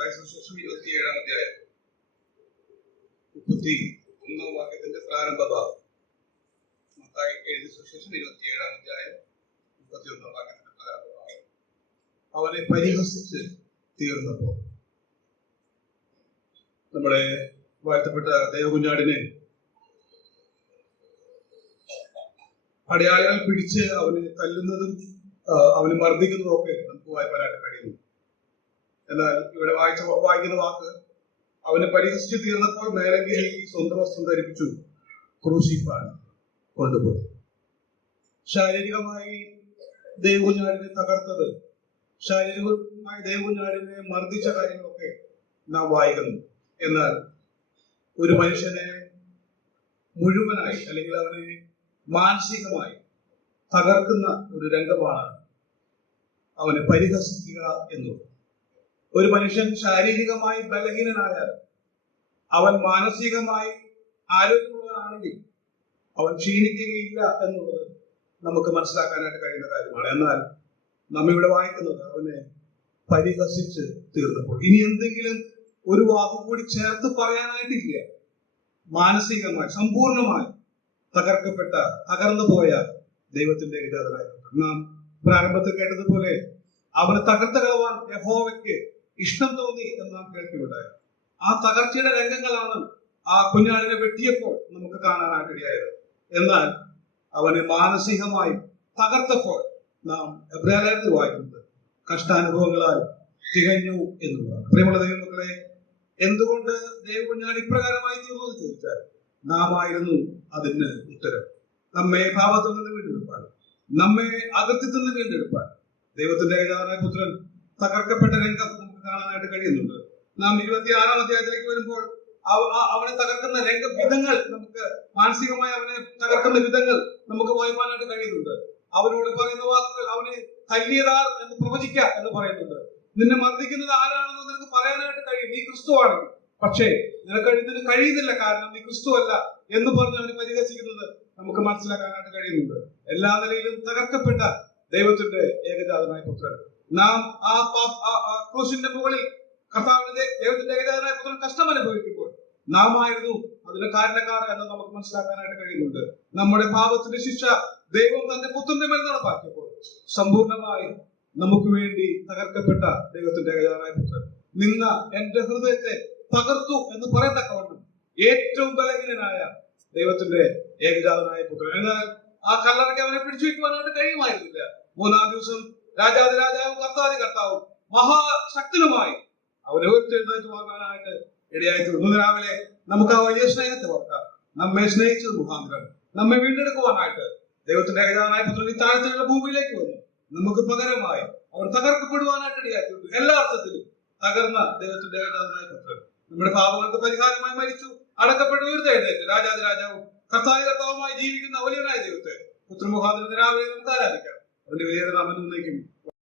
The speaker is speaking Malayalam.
സുവിശേഷം 27-ാം അധ്യായം 31-ാം വാക്യത്തിന്റെ പ്രാരംഭ ഭാഗം. മത്തായി എഴുതിയ സുവിശേഷം 27-ാം അധ്യായം 31-ാം വാക്യത്തിന്റെ പ്രാരംഭ ഭാഗം. അവനെ പരിഹസിച്ച് തീർന്നപ്പോൾ നമ്മുടെ വാഴ്ത്തപ്പെട്ട ദേവകുഞ്ഞാടിനെ പടയാളികൾ പിടിച്ച് അവനെ തല്ലുന്നതും അവന് മർദ്ദിക്കുന്നതും ഒക്കെ നമുക്ക് വായിക്കാനായിട്ട് കഴിയുന്നു. എന്നാൽ ഇവിടെ വായിക്കുന്ന വാക്ക്, അവനെ പരിഹസിച്ച് തീർന്നപ്പോൾ മേലങ്കി സ്വന്തം വസ്ത്രം ധരിപ്പിച്ചു ക്രൂശിപ്പാൻ കൊണ്ടുപോയി. ശാരീരികമായി ദേവകുഞ്ഞാടിനെ തകർത്തത്, ശാരീരികമായി ദേവകുഞ്ഞാടിനെ മർദ്ദിച്ച കാര്യങ്ങളൊക്കെ നാം വായിക്കുന്നു. എന്നാൽ ഒരു മനുഷ്യനെ മുഴുവനായി അല്ലെങ്കിൽ അവനെ മാനസികമായി തകർക്കുന്ന ഒരു രംഗമാണ് അവനെ പരിഹസിക്കുക എന്നുള്ളത്. ഒരു മനുഷ്യൻ ശാരീരികമായി ബലഹീനനായാൽ അവൻ മാനസികമായി ആരോഗ്യമുള്ളവനാണെങ്കിൽ അവൻ ക്ഷീണിക്കുകയില്ല എന്നുള്ളത് നമുക്ക് മനസ്സിലാക്കാനായിട്ട് കഴിയുന്ന കാര്യമാണ്. എന്നാൽ നമ്മിവിടെ വായിക്കുന്നത് അവനെ പരിഹസിച്ച് തീർന്നപ്പോൾ. ഇനി എന്തെങ്കിലും ഒരു വാക്കുകൂടി ചേർത്ത് പറയാനായിട്ടില്ല. മാനസികമായി സമ്പൂർണമായി തകർന്നു പോയ ദൈവത്തിന്റെ ഏകജാതനായ നാം പ്രാരംഭത്തിൽ കേട്ടതുപോലെ അവനെ തകർത്ത് കളവാൻ യഹോവയ്ക്ക് ഇഷ്ടം തോന്നി എന്ന് നാം കേൾക്കുകയുണ്ടായി. ആ തകർച്ചയുടെ രംഗങ്ങളാണ് ആ കുഞ്ഞാടിനെ വെട്ടിയപ്പോൾ നമുക്ക് കാണാനായിട്ടിടയായത്. എന്നാൽ അവനെ മാനസികമായി തകർത്തപ്പോൾ നാം എബ്രായത്തിൽ വായിക്കുന്നത് കഷ്ടാനുഭവങ്ങളാൽ തികഞ്ഞു എന്നുള്ളതാണ്. പ്രിയമുള്ള ദൈവമക്കളെ, എന്തുകൊണ്ട് ദേവകുഞ്ഞാട് ഇപ്രകാരമായി തീർന്നു എന്ന് ചോദിച്ചാൽ നാം ആയിരുന്നു അതിന് ഉത്തരം. നമ്മെ പാപത്തിൽ നിന്ന് വീണ്ടെടുപ്പാൻ, നമ്മെ അകത്യത്തിൽ നിന്ന് വീണ്ടെടുപ്പാൻ ദൈവത്തിന്റെ ഏകജാതനായ പുത്രൻ തകർക്കപ്പെട്ട രംഗം നമുക്ക് കാണാനായിട്ട് കഴിയുന്നുണ്ട്. നാം 26-ാം അധ്യായത്തിലേക്ക് വരുമ്പോൾ അവനെ തകർക്കുന്ന വിധങ്ങൾ നമുക്ക് മാനസികമായി അവനെ തകർക്കുന്ന വിധങ്ങൾ നമുക്ക് വായിക്കാനായിട്ട് കഴിയുന്നുണ്ട്. അവനോട് പറയുന്ന വാക്കുകൾ, അവനെ തല്ലിയതാർ എന്ന് പ്രവചിക്ക എന്ന് പറയുന്നുണ്ട്. നിന്നെ മർദ്ദിക്കുന്നത് ആരാണെന്ന് നിനക്ക് പറയാനായിട്ട് കഴിയും, നീ ക്രിസ്തുവാണ്. പക്ഷേ നിനക്ക് കഴിയുന്നില്ല, കാരണം നീ ക്രിസ്തു അല്ല എന്ന് പറഞ്ഞ് അവനെ പരിഹസിക്കുന്നത് നമുക്ക് മനസ്സിലാക്കാനായിട്ട് കഴിയുന്നുണ്ട്. എല്ലാ നിലയിലും തകർക്കപ്പെട്ട ദൈവത്തിന്റെ ഏകജാതനായ പുത്രൻ, നാം ആ ക്രൂശിന്റെ മുകളിൽ കർത്താവിന്റെ ദൈവത്തിന്റെ ഏകജാതനായ പുത്രൻ കഷ്ടം അനുഭവിക്കുമ്പോൾ നാം ആയിരുന്നു അതിന് കാരണക്കാർ എന്ന് നമുക്ക് മനസ്സിലാക്കാനായിട്ട് കഴിയുന്നുണ്ട്. നമ്മുടെ പാപത്തിന്റെ ശിക്ഷ ദൈവം തന്റെ പുത്രന്റെ മേൽ നടപ്പാക്കിയപ്പോൾ സമ്പൂർണമായി നമുക്ക് വേണ്ടി തകർക്കപ്പെട്ട ദൈവത്തിന്റെ ഏകജാതനായ പുത്രൻ നിന്ന എന്റെ ഹൃദയത്തെ തകർത്തു എന്ന് പറയത്തക്കവണ്ണം ഏറ്റവും ബലഹീനനായ ദൈവത്തിന്റെ ഏകജാതനായ പുത്രൻ. എന്നാൽ ആ കല്ലറയ്ക്ക് അവനെ പിടിച്ചു വയ്ക്കുവാനായിട്ട് കഴിയുമായിരുന്നില്ല. 3-ാം ദിവസം രാജാവും കർത്താവും മഹാശക്തനുമായി അവനെ ഉയർത്തെഴുന്നേറ്റ് വാങ്ങാനായിട്ട് ഇടയായി തീർന്നു. രാവിലെ നമുക്ക് ആ വലിയ സ്നേഹത്തെ ഓർക്കാം. നമ്മെ സ്നേഹിച്ചത് മുഖാന്തരം നമ്മെ വീണ്ടെടുക്കുവാനായിട്ട് ദൈവത്തിന്റെ ഏകജാതനായ പുത്രൻ ഈ താഴ്ചയുള്ള ഭൂമിയിലേക്ക് വന്നു. നമുക്ക് പകരമായി അവർ തകർക്കപ്പെടുവാനായിട്ട് ഇടയായി തീർന്നു. എല്ലാ അർത്ഥത്തിലും തകർന്ന ദൈവത്തിന്റെ ഏകജാതനായ പുത്രൻ നമ്മുടെ പാപങ്ങൾക്ക് പരിഹാരമായി മരിച്ചു, അടക്കപ്പെട്ടു, ഉയർത്തെഴുന്നേറ്റ് രാജാവും കർത്താവുമായി ജീവിക്കുന്ന വലിയവനായ ദൈവത്തെ പുത്രമുഖാന്തരം രാവിലെ നമുക്ക് ആരാധിക്കാം. അവന്റെ വലിയ നാമം എന്നേക്കും